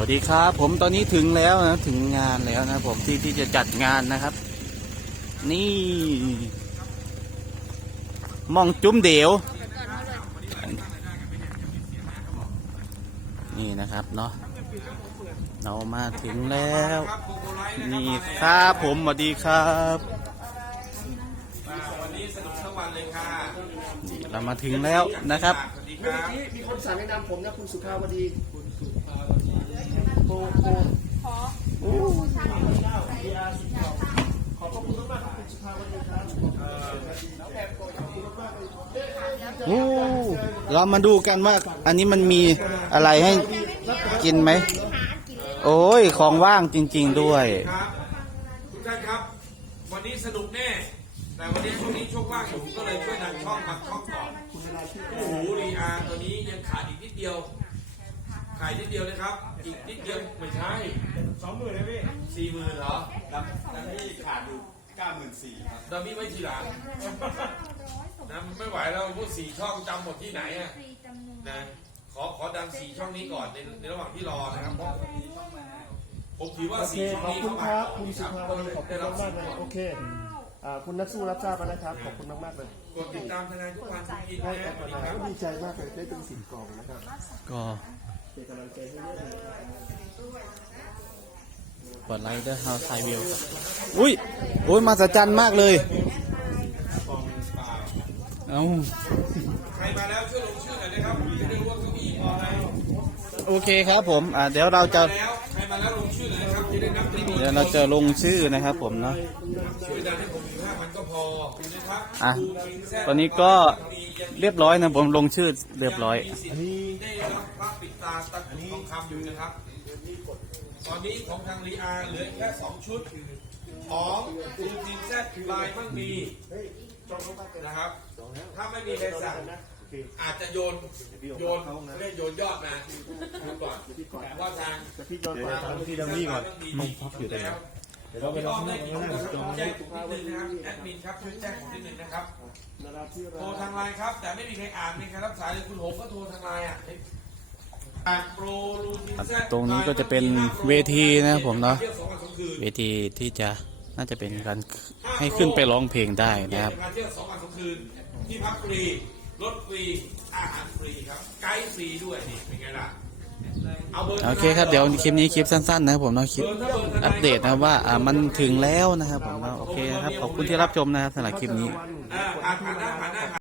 วัสดีครับ ผมตอนนี้ถึงแล้วนะถึงงานแล้วนะผมที่ที่จะจัดงานนะครับ นี่มองจุ้มเดียว นี่นะครับเนาะเรามาถึงแล้ว นี่ครับผมสวัสดีครับวันนี้สนุกทั้งวันเลยค่ะนี่เรามาถึงแล้วนะครับมีคนสั่งแนะนำผมนะคุณสุภาวดีคุณสุภาวดี โกโกโอ้ขอบพระคุณมากครับคุณสุภาวดีครับเอ่อน้องแอบขอบคุณมากเลยโอ้เรามาดูกันว่า อันนี้มันมีอะไรให้กินไหม โอ้ย ของว่างจริง ๆด้วย ครับทุกท่านครับ วันนี้สนุกแน่ แต่วันนี้ช่วงนี้ช่วงว่างอยู่ก็เลยช่วยดันช่องบางช่องก่อนโอ้โหรีอาร์ตัวนี้ยังขาดอีกนิดเดียว ขายนิดเดียวนะครับ อีกนิดเดียวไม่ใช่สองหมื่นเลยพี่สี่หมื่นเหรอดับดับที่ขาดอยู่เก้าหมื่นสี่ครับเรามีไว้ทีหลังนะไม่ไหวแล้วพูดสี่ช่องจำหมดที่ไหนอะนะขอขอดังสี่ช่องนี้ก่อนในในระหว่างที่รอนะครับเพราะผมถือว่าโอเคสี่ช่องขอบนี้คุณเข้าคมารับคุณสุภาวดีขอบคุณมากๆเลยโอเคอ่าคุณนักสู้รับทราบแล้วนะครับ ขอบคุณมากๆเลยกดติดตามทนายทุกวันทุกกินได้นะคครัรับบสวัสดีครับดีใจมากเลยได้เป็นสิบกล่องนะครับ ก็ เป็นกำลังใจให้เยอะเลยกดไลค์ด้วยเฮาไทยวิวอุ้ยโอ้ยมาสจันมากเลย เอ้า ใครมาแล้วช่วยลงชื่อหน่อยนะครับจะได้รู้ว่าเก้าอี้พอไหมโอเคครับผม อ่า เดี๋ยวเราจะ แล้วใครมาแล้วลงชื่อหน่อยนะครับจะได้นับได้ดีเดี๋ยวเราจะลงชื่อนะครับผมเนาะ ช่วยดันให้ผมถึงห้าพันก็พอนะครับอะ ตอนนี้ก็เรียบร้อยนะผมลงชื่อเรียบร้อยมีสิทธิ์ได้รับพระาตะกรุดทองคำอยู่นะครับ ตอนนี้ของทางรีอาร์เหลือแค่สองชุดของดูทีมแซ่บลายมั่งมีนะครับ ถ้าไม่มีใครสั่งอาจจะโยนโยนเรียกโยนยอดมาดูก่อนว่าทางแต่พี่ย้อนไปที่ดัมมี่ก่อนมันพับอยู่แต่แล้วเดี๋ยวเราไปลองได้ผมแจ้งนิดนึงนะครับแอดมินครับช่วยแจ้งผมนิดนึงนะครับนาราธิโทรราชทางไลน์ครับ แต่ไม่มีใครอ่านมีใครรับสายเลยคุณหงก็โทรทางไลน์อะ ตรงนี้ก็จะเป็นเวทีนะครับผมเนาะเที่ยวสองวันสองคืนเวทีที่จะน่าจะเป็นการให้ขึ้นไปร้องเพลงได้นะครับการเที่ยวสองวันสองคืนที่พักฟรีรถฟรีอาหารฟรีครับไกด์ฟรีด้วยนี่เป็นไงล่ะเอาเบอร์โอเคครับเดี๋ยวคลิปนี้คลิปสั้นๆนะครับผมเนาะคลิปอัปเดตนะครับว่าอ่ามันถึงแล้วนะครับผมเนาะโอเคนะครับขอบคุณที่รับชมนะครับสำหรับคลิปนี้